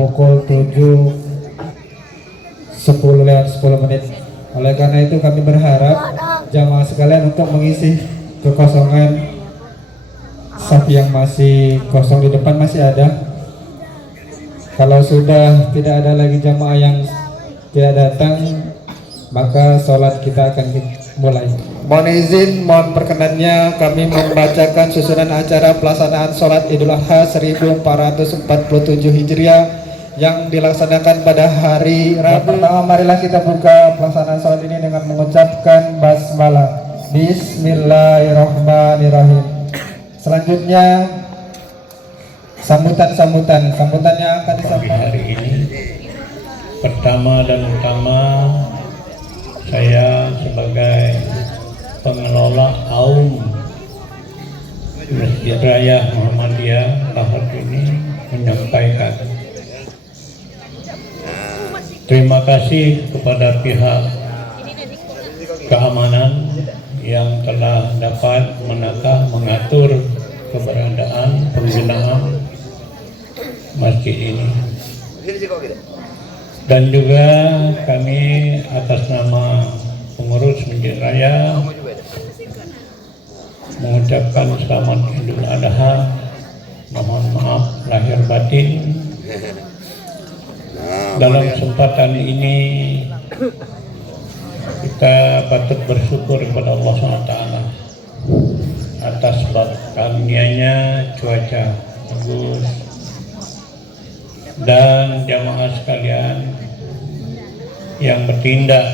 pukul 7:10 Oleh karena itu kami berharap jamaah sekalian untuk mengisi kekosongan saf yang masih kosong di depan masih ada. Kalau sudah tidak ada lagi jamaah yang tidak datang, maka sholat kita akan mulai. Mohon izin, mohon perkenannya kami membacakan susunan acara pelaksanaan sholat Idul Adha 1447 Hijriah yang dilaksanakan pada hari Rabu. Pertama, marilah kita buka pelaksanaan sholat ini dengan mengucapkan basmalah. Bismillahirrahmanirrahim. Selanjutnya sambutan yang akan disampaikan hari ini. Pertama dan utama, saya sebagai pengelola AUM Masjid Raya Muhammadiyah Lahad ini menyampaikan terima kasih kepada pihak keamanan yang telah dapat menata mengatur keberadaan penggunaan masjid ini, dan juga kami atas nama pengurus Masjid Raya mengucapkan selamat Idul Adha, mohon maaf lahir batin. Dalam kesempatan ini kita patut bersyukur kepada Allah SWT atas karunia-Nya cuaca bagus, dan jamaah sekalian yang bertindak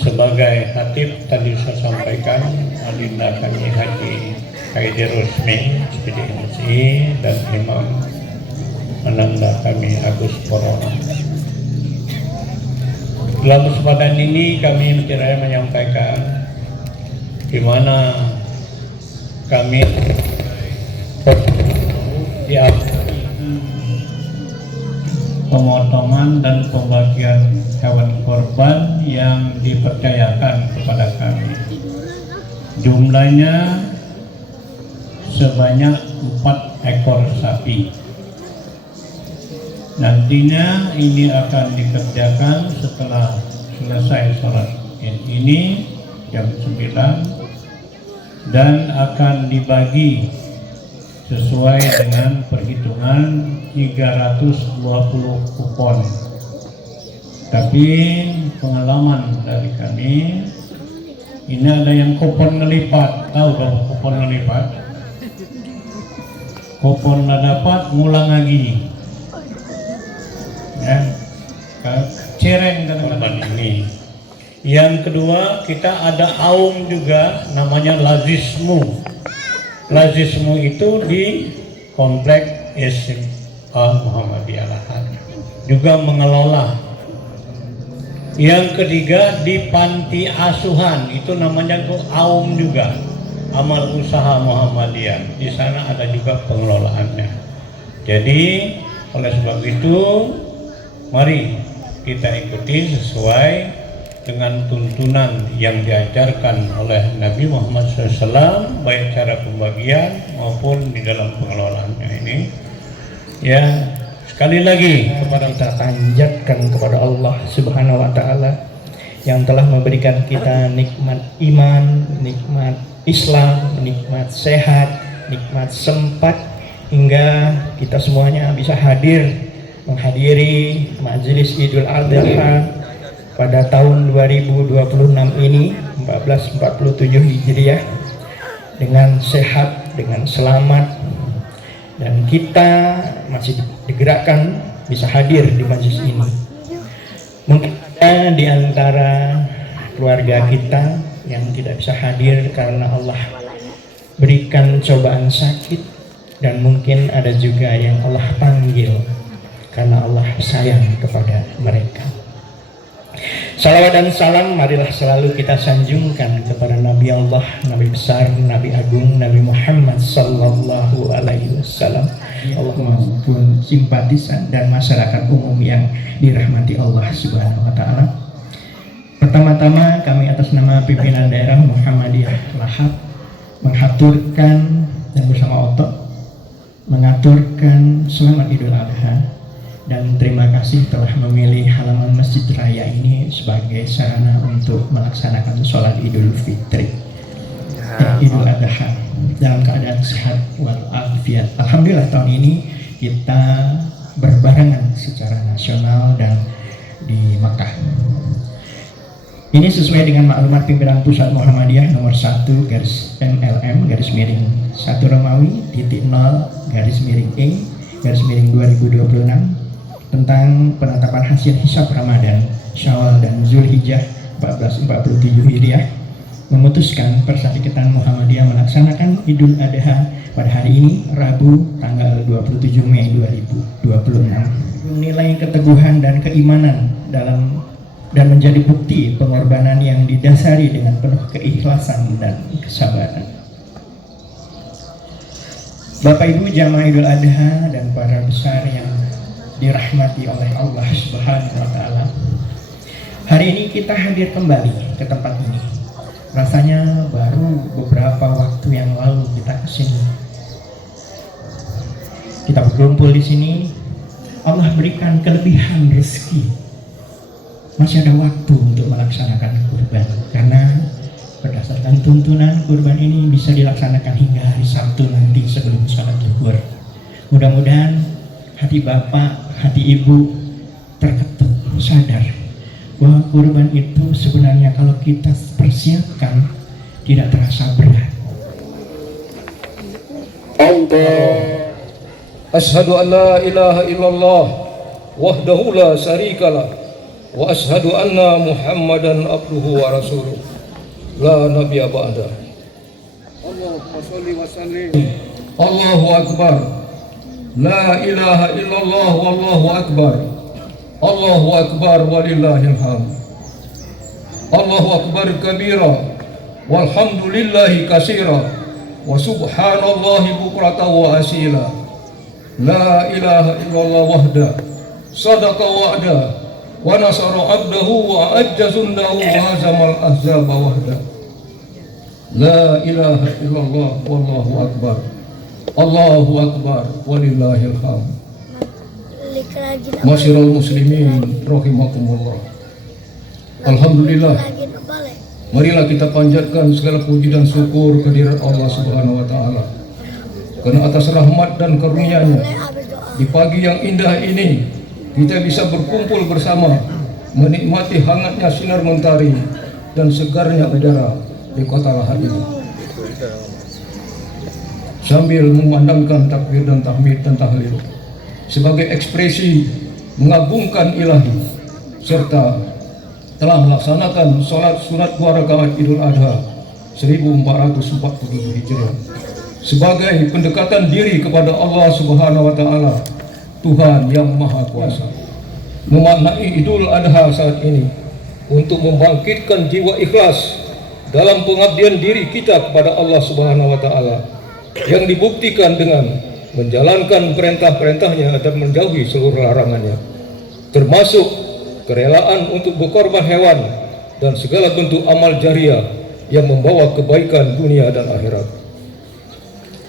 sebagai khatib tadi saya sampaikan, adinda kami Haji Haidir Rusmi SPDMSI dan Imam Ananda kami Agus Corona. Dalam kesempatan ini kami menyampaikan di mana kami pemotongan dan pembagian hewan korban yang dipercayakan kepada kami. Jumlahnya sebanyak 4 ekor sapi. Nantinya ini akan dikerjakan setelah selesai sholat ini jam 9 dan akan dibagi sesuai dengan perhitungan 320 kupon. Tapi pengalaman dari kami, ini ada yang kupon ngelipat. Tahu kalau kupon ngelipat? Kupon nggak dapat, ngulang lagi. Ya, cereng teman-teman ini. Yang kedua, kita ada AUM juga, namanya Lazismu. Lazismu itu di komplek SMA Muhammadiyah Lahad, juga mengelola. Yang ketiga di panti asuhan, itu namanya AUM juga, Amal Usaha Muhammadiyah. Di sana ada juga pengelolaannya. Jadi oleh sebab itu, mari kita ikuti sesuai dengan tuntunan yang diajarkan oleh Nabi Muhammad SAW, baik cara pembagian maupun di dalam pengelolaannya ini. Ya, sekali lagi kepada kita panjatkan kepada Allah Subhanahu Wa Taala yang telah memberikan kita nikmat iman, nikmat Islam, nikmat sehat, nikmat sempat, hingga kita semuanya bisa hadir menghadiri majelis Idul Adha pada tahun 2026 ini 1447 Hijriah dengan sehat, dengan selamat, dan kita masih digerakkan bisa hadir di majelis ini. Mungkin ada di antara keluarga kita yang tidak bisa hadir karena Allah berikan cobaan sakit, dan mungkin ada juga yang Allah panggil karena Allah sayang kepada mereka. Salawat dan salam marilah selalu kita sanjungkan kepada Nabi Allah, Nabi besar, Nabi agung, Nabi Muhammad sallallahu alaihi wasallam. Allahumma pun simpatisan dan masyarakat umum yang dirahmati Allah Subhanahu wa taala. Pertama-tama kami atas nama pimpinan daerah Muhammadiyah Lahad menghaturkan dan bersama Oto mengaturkan selamat Idul Adha dan terima kasih telah memilih halaman Masjid Raya ini sebagai sarana untuk melaksanakan sholat Idul Fitri Idul Adha dalam keadaan sehat walafiat. Alhamdulillah tahun ini kita berbarengan secara nasional dan di Makkah. Ini sesuai dengan maklumat pimpinan Pusat Muhammadiyah nomor 1 garis MLM garis miring 1 Romawi titik 0 garis miring E garis miring 2026 tentang penetapan hasil hisab Ramadan, Syawal dan Zulhijjah 1447 Hijriah memutuskan Perserikatan Muhammadiyah melaksanakan Idul Adha pada hari ini Rabu tanggal 27 Mei 2026. Nilai keteguhan dan keimanan dan menjadi bukti pengorbanan yang didasari dengan penuh keikhlasan dan kesabaran. Bapak Ibu jamaah Idul Adha dan para besar yang dirahmati oleh Allah Subhanahu wa Ta'ala, hari ini kita hadir kembali ke tempat ini. Rasanya baru beberapa waktu yang lalu kita kesini. Kita berkumpul di sini, Allah berikan kelebihan rezeki. Masih ada waktu untuk melaksanakan kurban karena berdasarkan tuntunan kurban ini bisa dilaksanakan hingga hari Sabtu nanti sebelum sholat zuhur. Mudah-mudahan hati bapak, hati ibu terketuk sadar bahwa kurban itu sebenarnya kalau kita persiapkan tidak terasa berat. Allah Ashhadu an la ilaha illallah wahdahu la syarikalah wa ashhadu anna Muhammadan abduhu wa rasuluh la nabiyya ba'da. Allahumma shalli wa sallim. Allahu akbar. La ilaha illallah wallahu akbar. Allahu akbar walillahil hamd. Allahu akbar kabira walhamdulillahi katsira wa subhanallahi bukratan wa asila. La ilaha illallah wahda sadaqa wa'da wa nasara abdahu wa ajja sundahu wa hazamal ahzaba wahda. La ilaha illallah wallahu akbar. Allahu akbar walillahil hamd. Masyiral muslimin rahimakumullah. Alhamdulillah, marilah kita panjatkan segala puji dan syukur kehadirat Allah Subhanahu wa Ta'ala, karena atas rahmat dan karunia-Nya di pagi yang indah ini kita bisa berkumpul bersama menikmati hangatnya sinar mentari dan segarnya udara di kota Lahad ini, sambil memandangkan takbir dan tahmid dan tahlil sebagai ekspresi mengagungkan ilahi, serta telah melaksanakan sholat sunat 2 rakaat Idul Adha 1447 Hijriah sebagai pendekatan diri kepada Allah Subhanahu wa Ta'ala, Tuhan yang Maha Kuasa. Memaknai Idul Adha saat ini untuk membangkitkan jiwa ikhlas dalam pengabdian diri kita kepada Allah Subhanahu wa Ta'ala, yang dibuktikan dengan menjalankan perintah-perintahnya dan menjauhi seluruh larangannya, termasuk kerelaan untuk berkorban hewan dan segala bentuk amal jariah yang membawa kebaikan dunia dan akhirat.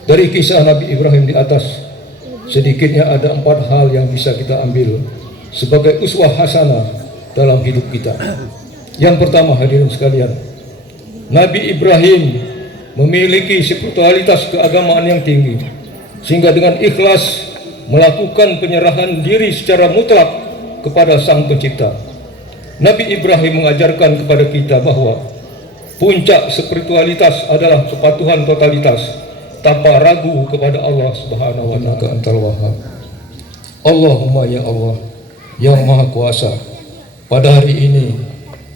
Dari kisah Nabi Ibrahim di atas, sedikitnya ada 4 hal yang bisa kita ambil sebagai uswah hasanah dalam hidup kita. Yang pertama, hadirin sekalian, Nabi Ibrahim memiliki spiritualitas keagamaan yang tinggi, sehingga dengan ikhlas melakukan penyerahan diri secara mutlak kepada Sang Pencipta. Nabi Ibrahim mengajarkan kepada kita bahwa puncak spiritualitas adalah kepatuhan totalitas tanpa ragu kepada Allah Subhanahu wa Ta'ala. Antal Wahhab. Allahumma ya Allah yang Maha Kuasa, pada hari ini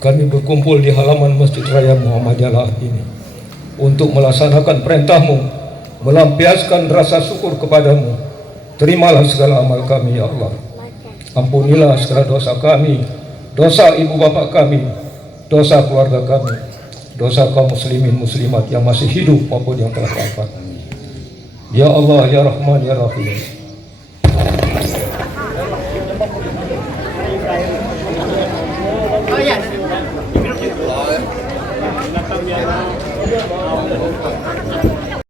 kami berkumpul di halaman Masjid Raya Muhammadiyah ini untuk melaksanakan perintah-Mu, melampiaskan rasa syukur kepadamu. Terimalah segala amal kami ya Allah. Ampunilah segala dosa kami, dosa ibu bapak kami, dosa keluarga kami, dosa kaum muslimin muslimat yang masih hidup maupun yang telah wafat. Ya Allah, ya Rahman, ya Rahim,